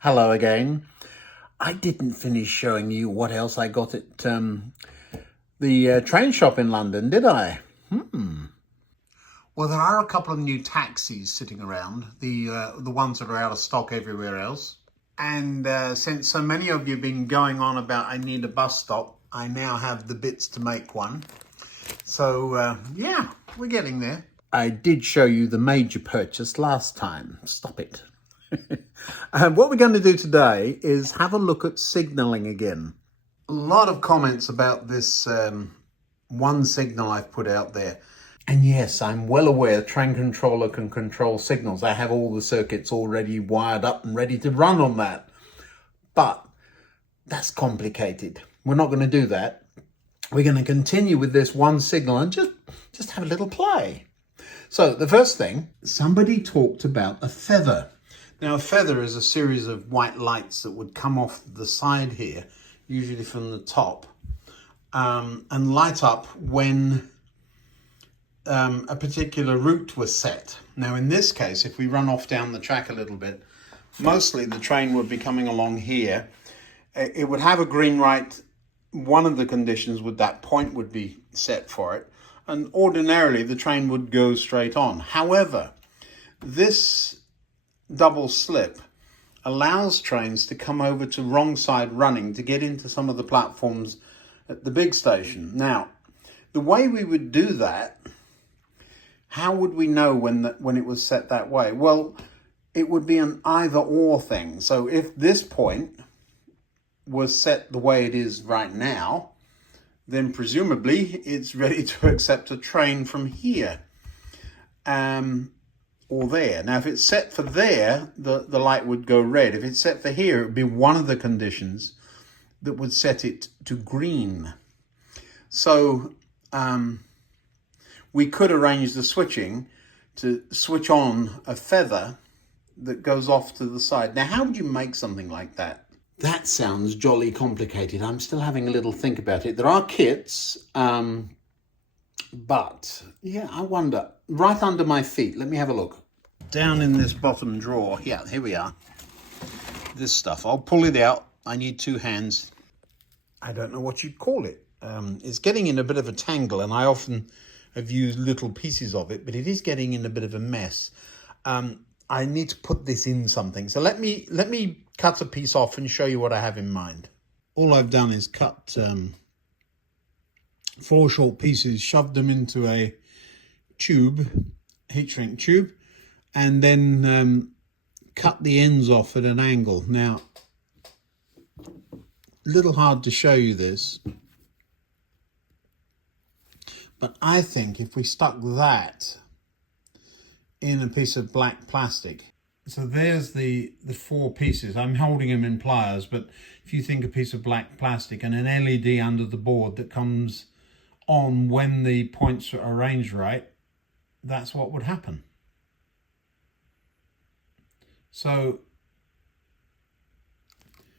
Hello again. I didn't finish showing you what else I got at the train shop in London, did I? Well, there are a couple of new taxis sitting around, the ones that are out of stock everywhere else. And since so many of you have been going on about I need a bus stop, I now have the bits to make one. So, yeah, we're getting there. I did show you the major purchase last time. Stop it. What we're going to do today is have a look at signaling again. A lot of comments about this one signal I've put out there. And yes, I'm well aware the train controller can control signals. I have all the circuits already wired up and ready to run on that. But that's complicated. We're not going to do that. We're going to continue with this one signal and just have a little play. So the first thing, somebody talked about a feather. Now, a feather is a series of white lights that would come off the side here, usually from the top, and light up when a particular route was set. Now, in this case, if we run off down the track a little bit, mostly the train would be coming along here. It would have a green light. One of the conditions with that point would be set for it, and ordinarily the train would go straight on. However, this double slip allows trains to come over to wrong side running to get into some of the platforms at the big station. Now, the way we would do that, how would we know when it was set that way? Well, it would be an either or thing. So if this point was set the way it is right now, then presumably it's ready to accept a train from here. Or there. Now, if it's set for there, the light would go red. If it's set for here, it would be one of the conditions that would set it to green. So we could arrange the switching to switch on a feather that goes off to the side. Now, how would you make something like that? That sounds jolly complicated. I'm still having a little think about it. There are kits, but yeah, I wonder. Right under my feet, let me have a look. Down in this bottom drawer, yeah, here we are. This stuff, I'll pull it out. I need two hands. I don't know what you'd call it. It's getting in a bit of a tangle, and I often have used little pieces of it, but it is getting in a bit of a mess. I need to put this in something. So let me cut a piece off and show you what I have in mind. All I've done is cut 4 short pieces, shoved them into a tube, heat shrink tube, and then cut the ends off at an angle. Now, a little hard to show you this, but I think if we stuck that in a piece of black plastic, so there's the 4 pieces. I'm holding them in pliers, but if you think a piece of black plastic and an LED under the board that comes on when the points are arranged right, that's what would happen. So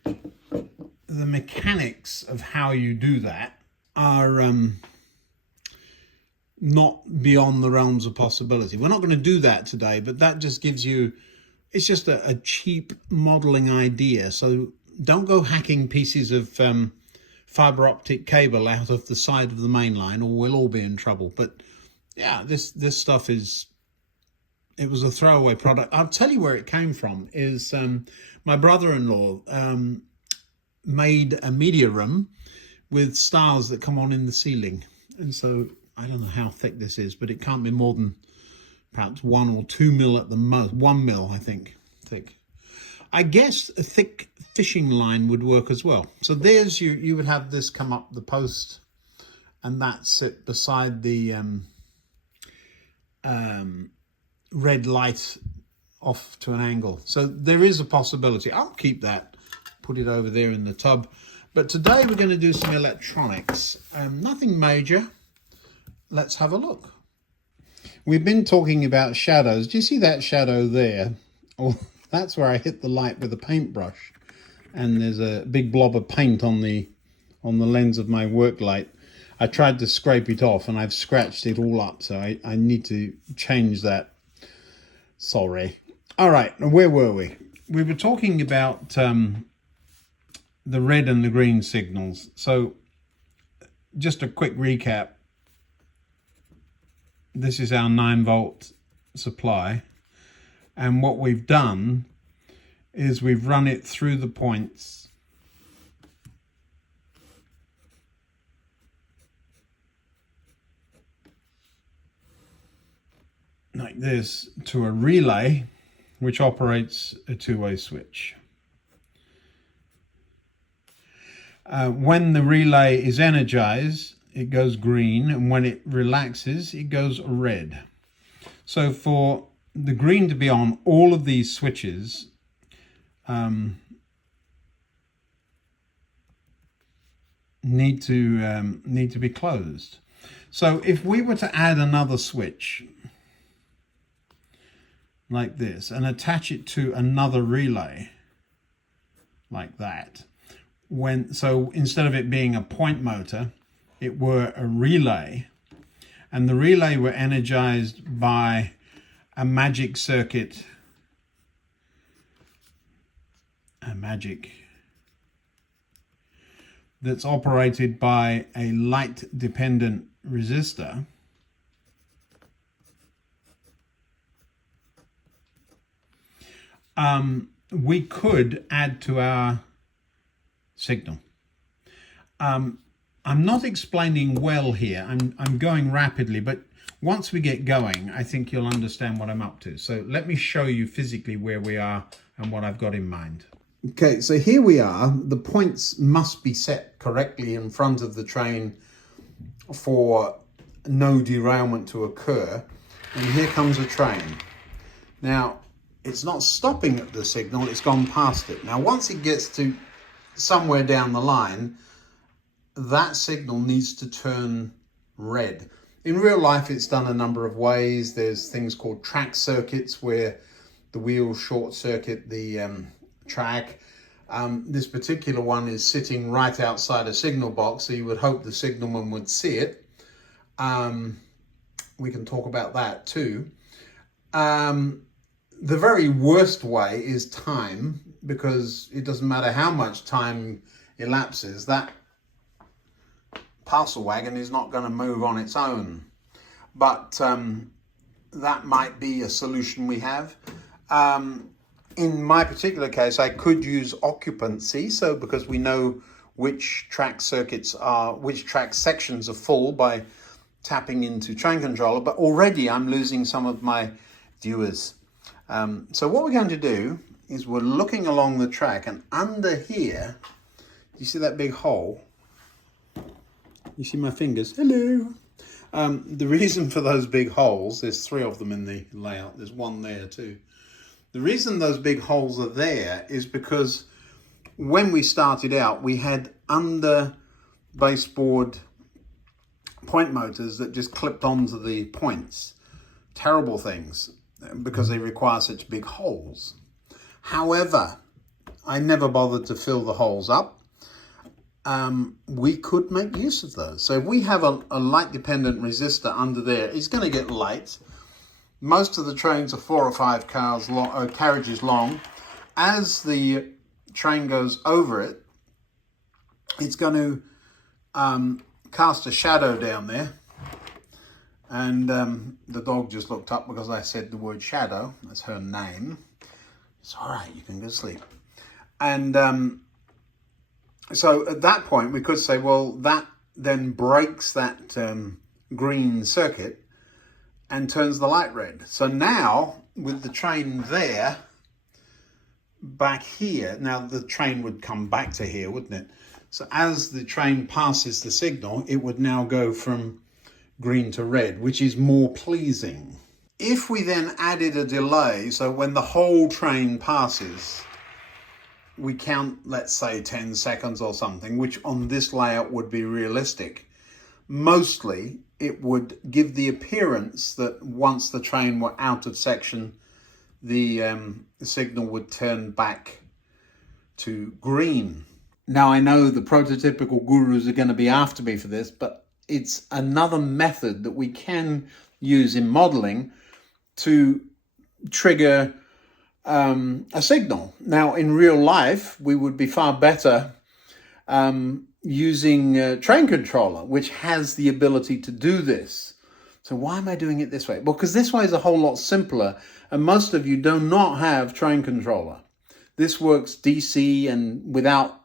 the mechanics of how you do that are not beyond the realms of possibility. We're not going to do that today, but that just gives you, it's just a cheap modeling idea. So don't go hacking pieces of fiber optic cable out of the side of the main line, or we'll all be in trouble. But yeah, this stuff it was a throwaway product. I'll tell you where it came from. Is my brother-in-law made a media room with stars that come on in the ceiling. And so I don't know how thick this is, but it can't be more than perhaps 1 or 2 mil at the most. 1 mil, I think, thick. I guess a thick fishing line would work as well. So there's you would have this come up the post, and that sit beside the red light off to an angle. So there is a possibility. I'll keep that, put it over there in the tub. But today we're going to do some electronics. Nothing major. Let's have a look. We've been talking about shadows. Do you see that shadow there? Oh, that's where I hit the light with a paintbrush. And there's a big blob of paint on the lens of my work light. I tried to scrape it off and I've scratched it all up. So I need to change that. Sorry. All right, where were we? we were talking about the red and the green signals. So just a quick recap. This is our 9-volt supply, and what we've done is we've run it through the points like this to a relay which operates a two-way switch. When the relay is energized, it goes green, and when it relaxes, it goes red. So for the green to be on, all of these switches need to be closed. So if we were to add another switch like this and attach it to another relay like that, so instead of it being a point motor, it were a relay, and the relay were energized by a magic circuit, that's operated by a light dependent resistor, we could add to our signal. I'm not explaining well here. I'm going rapidly, but once we get going, I think you'll understand what I'm up to. So let me show you physically where we are and what I've got in mind. Okay, so here we are. The points must be set correctly in front of the train for no derailment to occur. And here comes a train. Now, it's not stopping at the signal, it's gone past it. Now, once it gets to somewhere down the line, that signal needs to turn red. In real life, it's done a number of ways. There's things called track circuits where the wheels short circuit the track. This particular one is sitting right outside a signal box, so you would hope the signalman would see it. We can talk about that too. The very worst way is time, because it doesn't matter how much time elapses, that parcel wagon is not going to move on its own. But that might be a solution we have. In my particular case, I could use occupancy, so because we know which track circuits are, which track sections are full by tapping into train controller, but already I'm losing some of my viewers. So what we're going to do is we're looking along the track, and under here, you see that big hole? You see my fingers? Hello. The reason for those big holes, there's 3 of them in the layout. There's one there too. The reason those big holes are there is because when we started out, we had under baseboard point motors that just clipped onto the points. Terrible things, because they require such big holes. However, I never bothered to fill the holes up. We could make use of those. So if we have a light dependent resistor under there, it's going to get light. Most of the trains are 4 or 5 carriages long. As the train goes over it, it's going to cast a shadow down there. And the dog just looked up because I said the word shadow. That's her name. It's all right, you can go to sleep. And so at that point, we could say, well, that then breaks that green circuit and turns the light red. So now, with the train there, back here, now the train would come back to here, wouldn't it? So as the train passes the signal, it would now go from green to red, which is more pleasing. If we then added a delay, so when the whole train passes, we count, let's say 10 seconds or something, which on this layout would be realistic. Mostly, it would give the appearance that once the train were out of section, the signal would turn back to green. Now, I know the prototypical gurus are going to be after me for this, but it's another method that we can use in modeling to trigger a signal. Now, in real life, we would be far better using a train controller, which has the ability to do this. So why am I doing it this way? Well, because this way is a whole lot simpler, and most of you do not have train controller. This works DC and without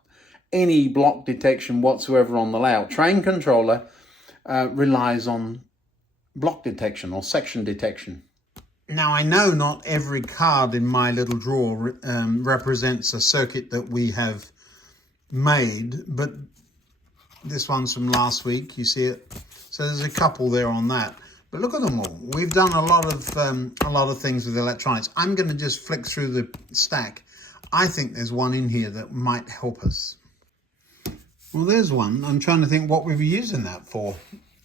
any block detection whatsoever on the layout. Train controller relies on block detection or section detection. Now, I know not every card in my little drawer represents a circuit that we have made, but this one's from last week, you see it? So there's a couple there on that. But look at them all. We've done a lot of things with electronics. I'm going to just flick through the stack. I think there's one in here that might help us. Well, there's one. I'm trying to think what we were using that for.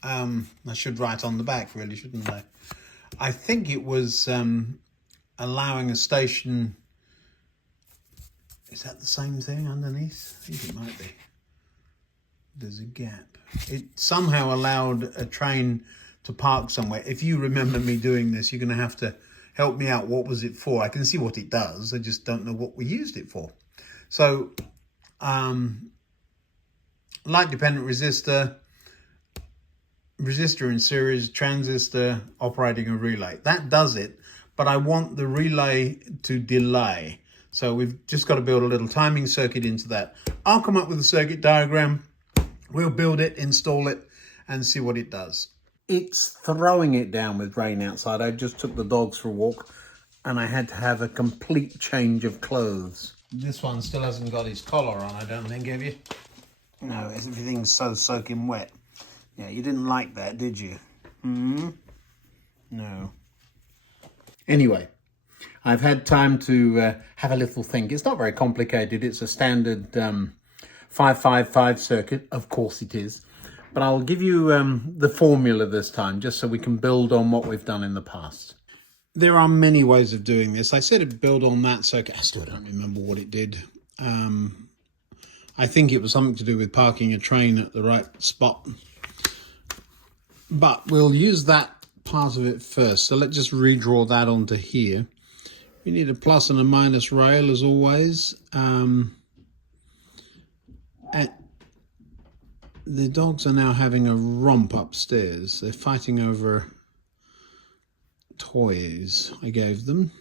I should write on the back, really, shouldn't I? I think it was allowing a station. Is that the same thing underneath? I think it might be. There's a gap. It somehow allowed a train to park somewhere. If you remember me doing this, you're going to have to help me out. What was it for? I can see what it does. I just don't know what we used it for. So, light dependent resistor, resistor in series, transistor operating a relay. That does it, but I want the relay to delay. So we've just got to build a little timing circuit into that. I'll come up with a circuit diagram. We'll build it, install it, and see what it does. It's throwing it down with rain outside. I just took the dogs for a walk, and I had to have a complete change of clothes. This one still hasn't got his collar on, I don't think, have you? No, everything's so soaking wet. Yeah, you didn't like that, did you? No. Anyway, I've had time to have a little think. It's not very complicated. It's a standard 555 circuit. Of course it is. But I'll give you the formula this time, just so we can build on what we've done in the past. There are many ways of doing this. I said it'd build on that circuit. I still don't remember what it did. I think it was something to do with parking a train at the right spot. But we'll use that part of it first. So let's just redraw that onto here. We need a plus and a minus rail as always. The dogs are now having a romp upstairs. They're fighting over toys I gave them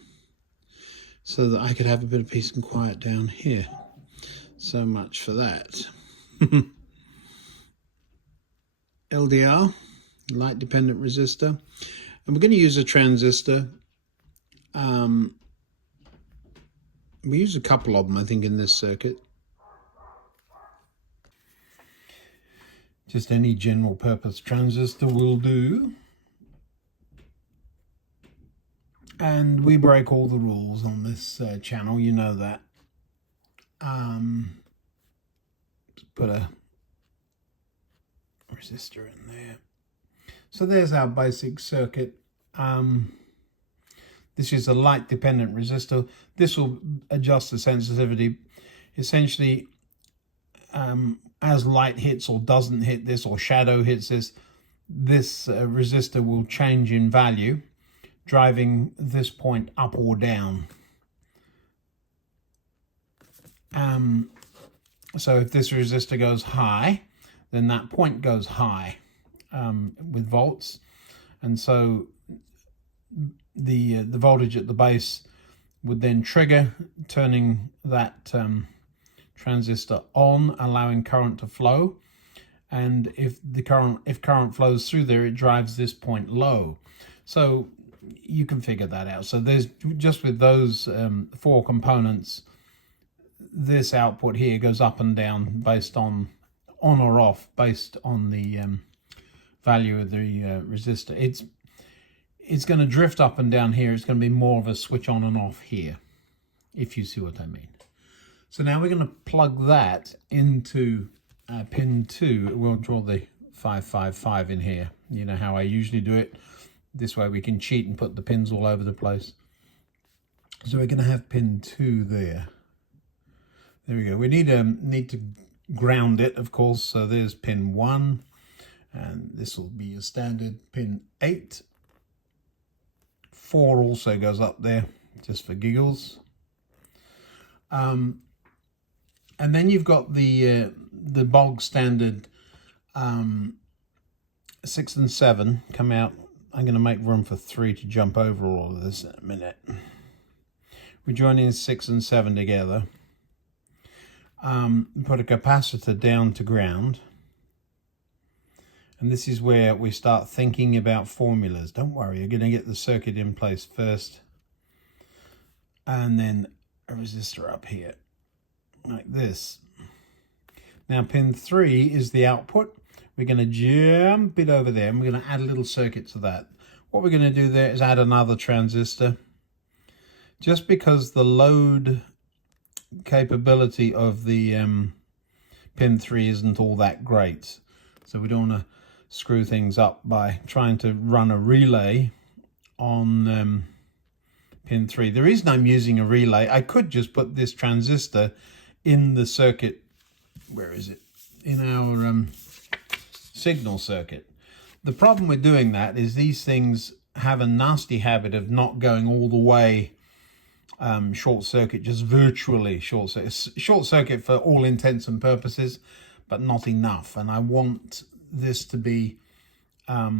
so that I could have a bit of peace and quiet down here. So much for that. LDR, light dependent resistor. And we're going to use a transistor. We use a couple of them, I think, in this circuit. Just any general purpose transistor will do. And we break all the rules on this channel, you know that. Let's put a resistor in there. So there's our basic circuit. This is a light dependent resistor. This will adjust the sensitivity. Essentially, as light hits or doesn't hit this, or shadow hits this, this resistor will change in value, driving this point up or down. So if this resistor goes high, then that point goes high with volts, and so the voltage at the base would then trigger, turning that transistor on, allowing current to flow. And if current flows through there, it drives this point low. So you can figure that out. So there's just with those four components, this output here goes up and down based on or off based on the value of the resistor. It's going to drift up and down here. It's going to be more of a switch on and off here, if you see what I mean. So now we're going to plug that into pin 2. We'll draw the 555 in here. You know how I usually do it. This way we can cheat and put the pins all over the place. So we're going to have pin 2 there. There we go. We need to ground it, of course. So there's pin 1, and this will be a standard pin 8. 4 also goes up there, just for giggles. And then you've got the bog standard 6 and 7 come out. I'm going to make room for 3 to jump over all of this in a minute. We're joining 6 and 7 together. Put a capacitor down to ground. And this is where we start thinking about formulas. Don't worry, you're going to get the circuit in place first. And then a resistor up here, like this. Now pin 3 is the output. We're going to jump it over there, and we're going to add a little circuit to that. What we're going to do there is add another transistor. Just because the load capability of the pin 3 isn't all that great. So we don't want to screw things up by trying to run a relay on pin 3. The reason I'm using a relay, I could just put this transistor in the circuit, where is it? In our signal circuit. The problem with doing that is these things have a nasty habit of not going all the way short circuit, just virtually short circuit. Short circuit for all intents and purposes, but not enough. And I want this to be a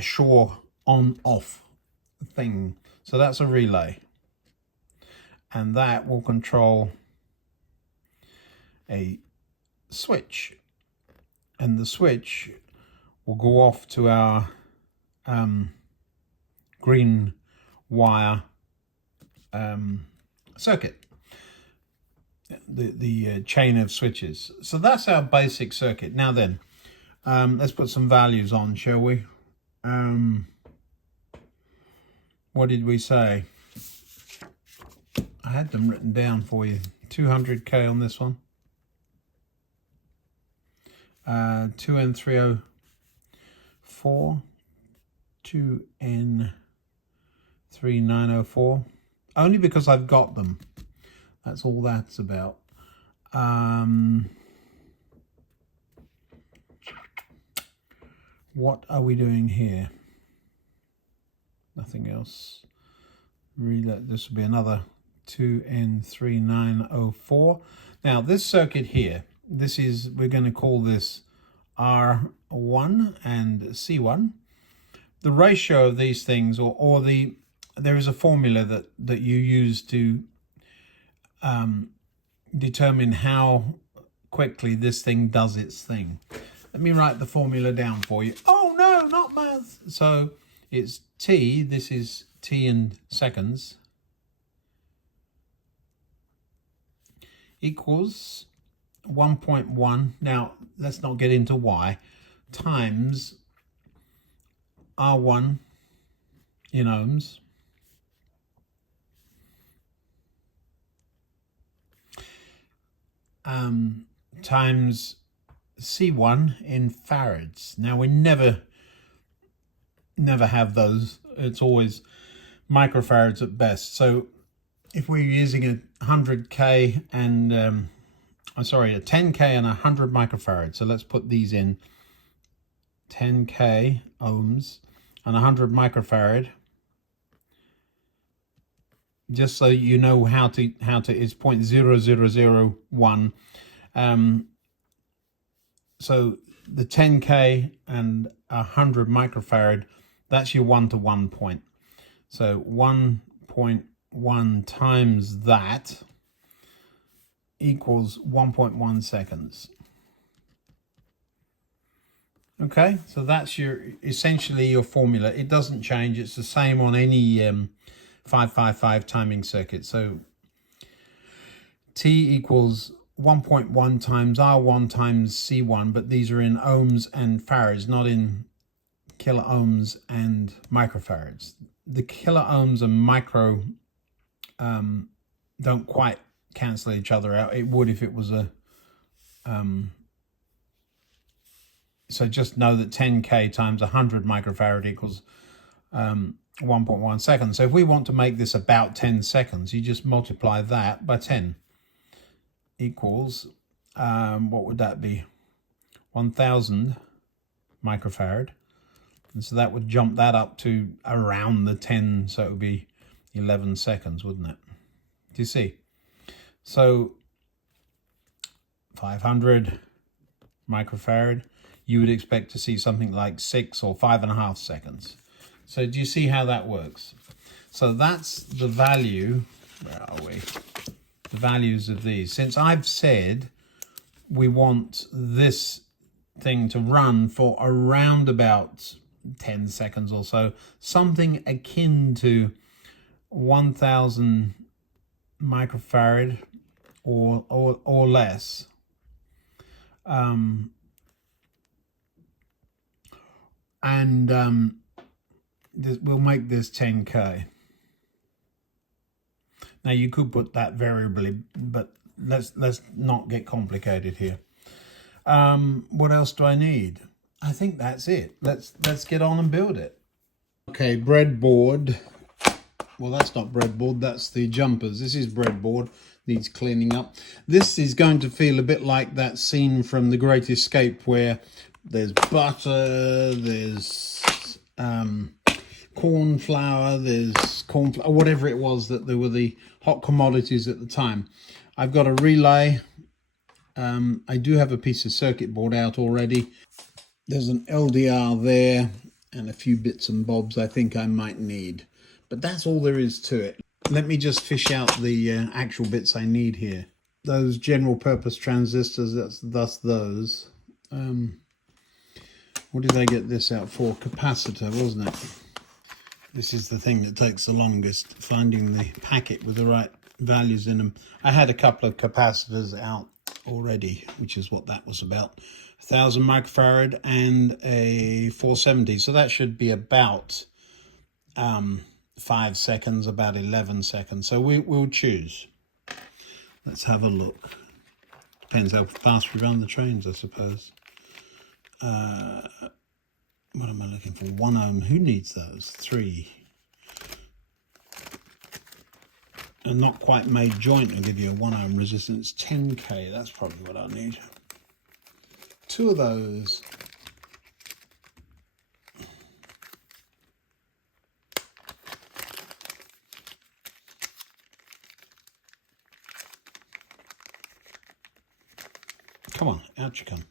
sure on-off thing. So that's a relay. And that will control a switch. And the switch will go off to our green wire circuit, the chain of switches. So that's our basic circuit. Now then, let's put some values on, shall we? What did we say? I had them written down for you. 200k on this one. 2N304, 2N3904, only because I've got them. That's all that's about. What are we doing here? Nothing else. Relay. This will be another 2N3904. Now this circuit here, this is, we're going to call this R1 and C1. The ratio of these things, there is a formula that you use to determine how quickly this thing does its thing. Let me write the formula down for you. Oh no, not math. So it's T, this is T in seconds, equals 1.1, now let's not get into Y, times R1 in ohms times C1 in farads. Now we never have those. It's always microfarads at best. So if we're using a 100k and a 10k and 100 microfarads, so let's put these in. 10k ohms and 100 microfarad, just so you know how to it's 0.0001. So the 10k and 100 microfarad, that's your 1-to-1 point. So 1.1 times that equals 1.1 seconds. Okay, so that's essentially your formula. It doesn't change. It's the same on any 555 timing circuit. So T equals 1.1 times R1 times C1, but these are in ohms and farads, not in kilo ohms and microfarads. The kilo ohms and micro don't quite cancel each other out. It would if it was a so just know that 10k times 100 microfarad equals 1.1 seconds. So if we want to make this about 10 seconds, you just multiply that by 10 equals, what would that be? 1000 microfarad. And so that would jump that up to around the 10, so it would be 11 seconds, wouldn't it? Do you see? So 500 microfarad, you would expect to see something like 6 or 5.5 seconds. So do you see how that works? So that's the value. Where are we? The values of these. Since I've said we want this thing to run for around about 10 seconds or so, something akin to 1000 microfarad or less. We'll make this 10k. Now you could put that variably, but let's not get complicated here. What else do I need? I think that's it. Let's get on and build it. Okay, breadboard. Well, that's not breadboard, that's the jumpers. This is breadboard, needs cleaning up. This is going to feel a bit like that scene from The Great Escape where there's butter, there's corn flour, whatever it was that there were the hot commodities at the time. I've got a relay. I do have a piece of circuit board out already. There's an LDR there and a few bits and bobs I think I might need. But that's all there is to it. Let me just fish out the actual bits I need here. Those general purpose transistors, that's those. What did I get this out for? Capacitor, wasn't it? This is the thing that takes the longest, finding the packet with the right values in them. I had a couple of capacitors out already, which is what that was about. 1000 microfarad and a 470. So that should be about 5 seconds, about 11 seconds. So we'll choose. Let's have a look. Depends how fast we run the trains, I suppose. What am I looking for? 1 ohm. Who needs those? 3. A not quite made joint will give you a 1 ohm resistance. 10k. That's probably what I need. 2 of those. Come on, out you come.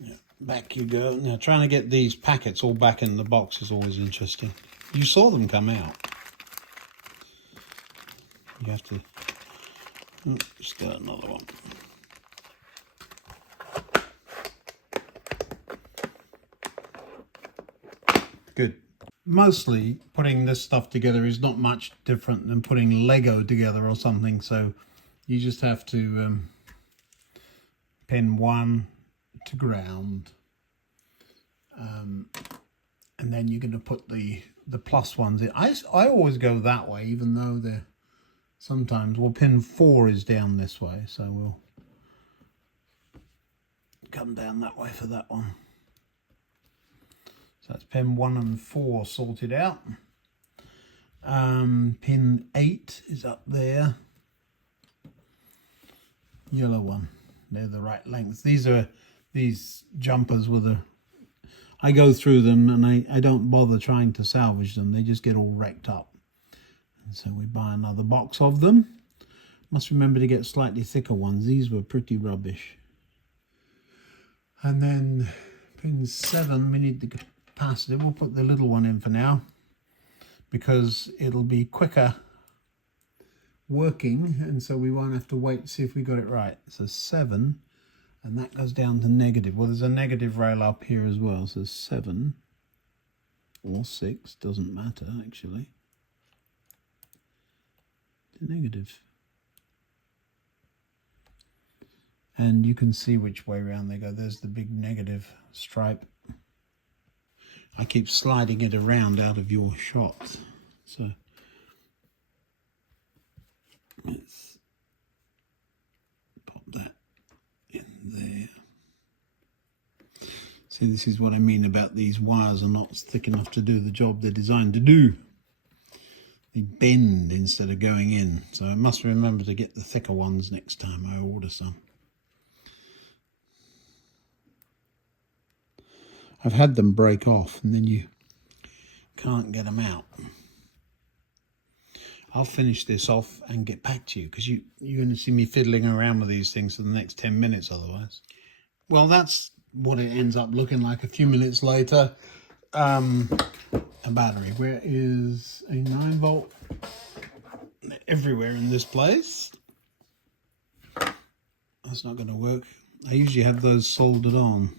Yeah, back you go. Now trying to get these packets all back in the box is always interesting. You saw them come out. You have to start another one. Good. Mostly putting this stuff together is not much different than putting Lego together or something, so you just have to pin 1 to ground, and then you're going to put the plus ones in. I always go that way, even though they're sometimes, well, pin 4 is down this way, so we'll come down that way for that one. So that's pin 1 and 4 sorted out. Pin 8 is up there. Yellow one. They're the right length. These jumpers with I go through them and I don't bother trying to salvage them. They just get all wrecked up. And so we buy another box of them. Must remember to get slightly thicker ones. These were pretty rubbish. And then pin 7, we need the capacitor. We'll put the little one in for now because it'll be quicker working, and so we won't have to wait to see if we got it right. So 7, and that goes down to negative. Well, there's a negative rail up here as well, so 7 or 6, doesn't matter actually. To negative. And you can see which way around they go. There's the big negative stripe. I keep sliding it around out of your shot. So let's pop that in there. See, this is what I mean about these wires are not thick enough to do the job they're designed to do. They bend instead of going in. So I must remember to get the thicker ones next time I order some. I've had them break off and then you can't get them out. I'll finish this off and get back to you, because you're going to see me fiddling around with these things for the next 10 minutes otherwise. Well, that's what it ends up looking like a few minutes later. A battery. Where is a 9-volt? Everywhere in this place. That's not going to work. I usually have those soldered on.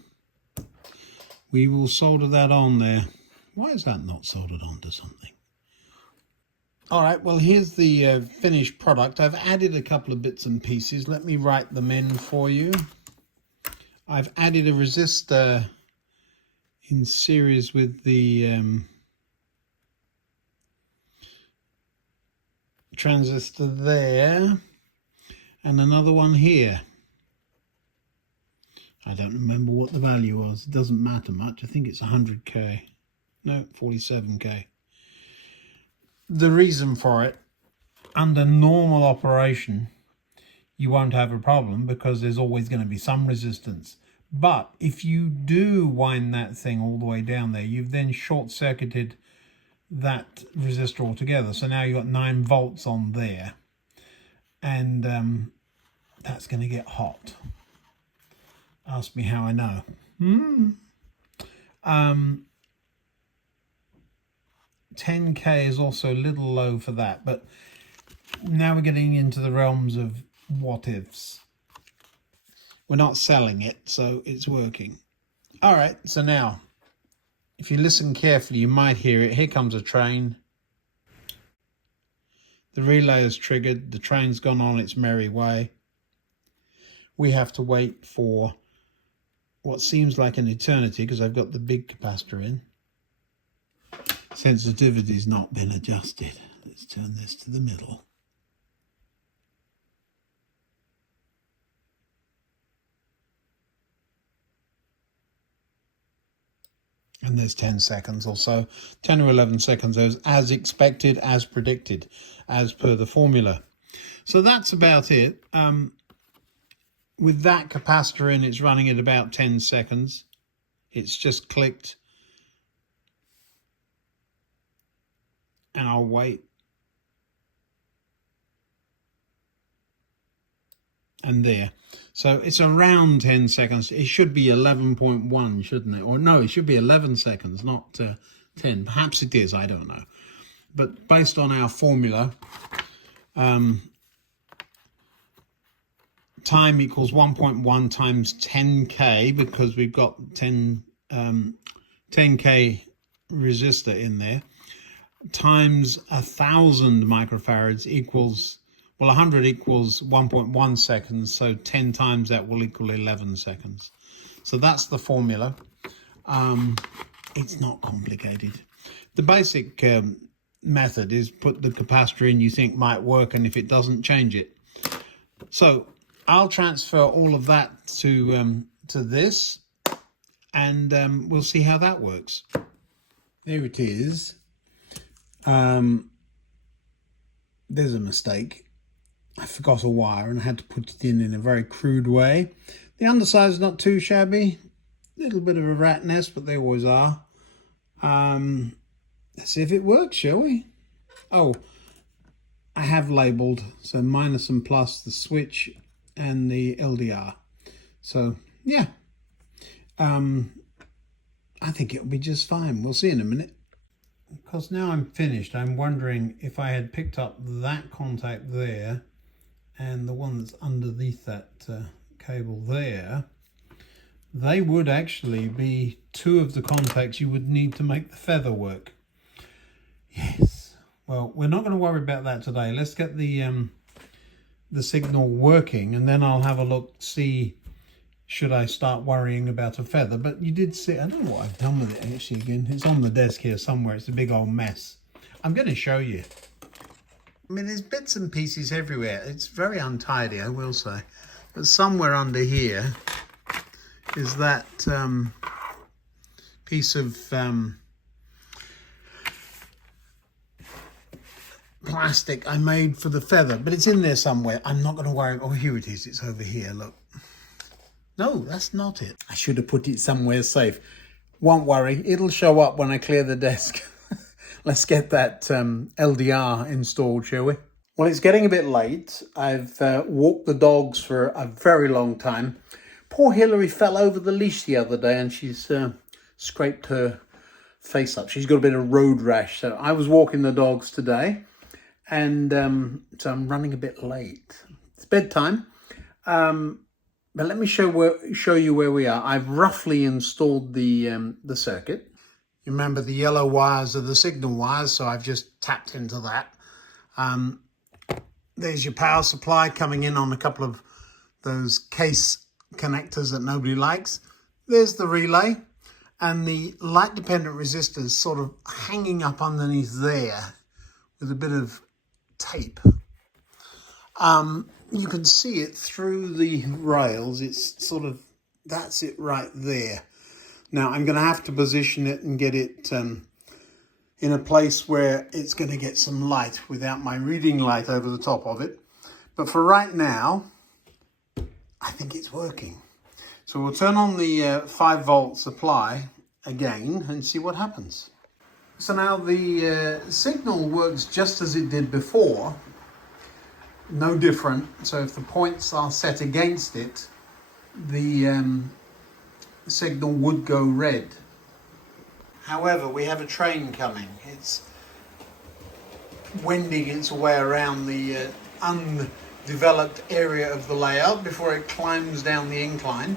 We will solder that on there. Why is that not soldered onto something? All right, well, here's the finished product. I've added a couple of bits and pieces. Let me write them in for you. I've added a resistor in series with the transistor there, and another one here. I don't remember what the value was. It doesn't matter much. I think it's 100k. No, 47k. The reason for it, under normal operation, you won't have a problem because there's always going to be some resistance. But if you do wind that thing all the way down there, you've then short-circuited that resistor altogether. So now you've got 9 volts on there. And that's going to get hot. Ask me how I know. 10k is also a little low for that, but now we're getting into the realms of what ifs. We're not selling it, so it's working. All right, so now, if you listen carefully, you might hear it. Here comes a train. The relay is triggered. The train's gone on its merry way. We have to wait for what seems like an eternity because I've got the big capacitor in. Sensitivity's not been adjusted. Let's turn this to the middle. And there's 10 seconds or so, 10 or 11 seconds as expected, as predicted, as per the formula. So that's about it. With that capacitor in, it's running at about 10 seconds. It's just clicked. And I'll wait. And there. So it's around 10 seconds. It should be 11.1, shouldn't it? Or no, it should be 11 seconds, not 10. Perhaps it is, I don't know. But based on our formula, time equals 1.1 times 10k, because we've got 10k resistor in there, times 1,000 microfarads equals, well, 100 equals 1.1 seconds, so 10 times that will equal 11 seconds. So that's the formula. It's not complicated. The basic method is put the capacitor in you think might work, and if it doesn't, change it. So I'll transfer all of that to this, and we'll see how that works. There it is. There's a mistake. I forgot a wire and I had to put it in a very crude way. The underside is not too shabby. A little bit of a rat nest, but they always are. Let's see if it works, shall we? Oh, I have labelled, so minus and plus, the switch and the LDR. So, yeah. I think it'll be just fine. We'll see in a minute. Because now I'm finished, I'm wondering if I had picked up that contact there and the one that's underneath that cable there, they would actually be two of the contacts you would need to make the feather work. Yes. Well, we're not going to worry about that today. Let's get the signal working, and then I'll have a look, see should I start worrying about a feather. But you did see, I don't know what I've done with it actually again. It's on the desk here somewhere. It's a big old mess. I'm going to show you. I mean, there's bits and pieces everywhere. It's very untidy, I will say. But somewhere under here is that piece of plastic I made for the feather. But it's in there somewhere. I'm not going to worry. Oh, here it is. It's over here. Look. No, that's not it. I should have put it somewhere safe. Won't worry. It'll show up when I clear the desk. let's get that LDR installed, shall we? Well, it's getting a bit late. I've walked the dogs for a very long time. Poor Hillary fell over the leash the other day and she's scraped her face up. She's got a bit of road rash. So I was walking the dogs today and so I'm running a bit late. It's bedtime. But let me show you where we are. I've roughly installed the circuit. You remember the yellow wires are the signal wires, so I've just tapped into that. There's your power supply coming in on a couple of those case connectors that nobody likes. There's the relay and the light dependent resistors sort of hanging up underneath there with a bit of tape. You can see it through the rails. It's sort of, that's it right there. Now I'm going to have to position it and get it in a place where it's going to get some light without my reading light over the top of it. But for right now, I think it's working. So we'll turn on the 5-volt supply again and see what happens. So now the signal works just as it did before. No different. So if the points are set against it, the signal would go red. However, we have a train coming. It's wending its way around the undeveloped area of the layout before it climbs down the incline.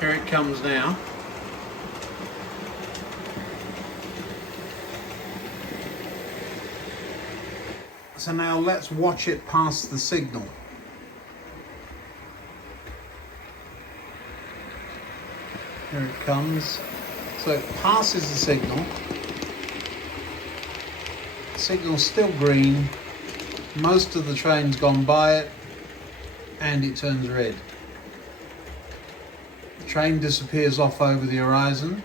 Here it comes now. So now let's watch it pass the signal. Here it comes. So it passes the signal. Signal's still green. Most of the train's gone by it and it turns red. The train disappears off over the horizon.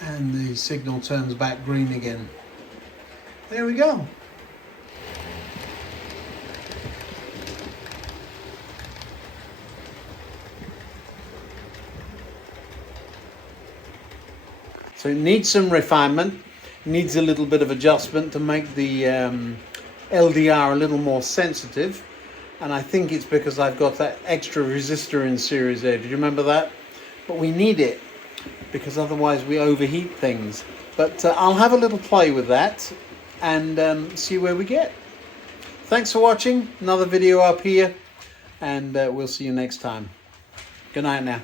And the signal turns back green again. There we go. So it needs some refinement, needs a little bit of adjustment to make the LDR a little more sensitive. And I think it's because I've got that extra resistor in series there. Did you remember that? But we need it because otherwise we overheat things. But I'll have a little play with that and see where we get. Thanks for watching. Another video up here and we'll see you next time. Good night now.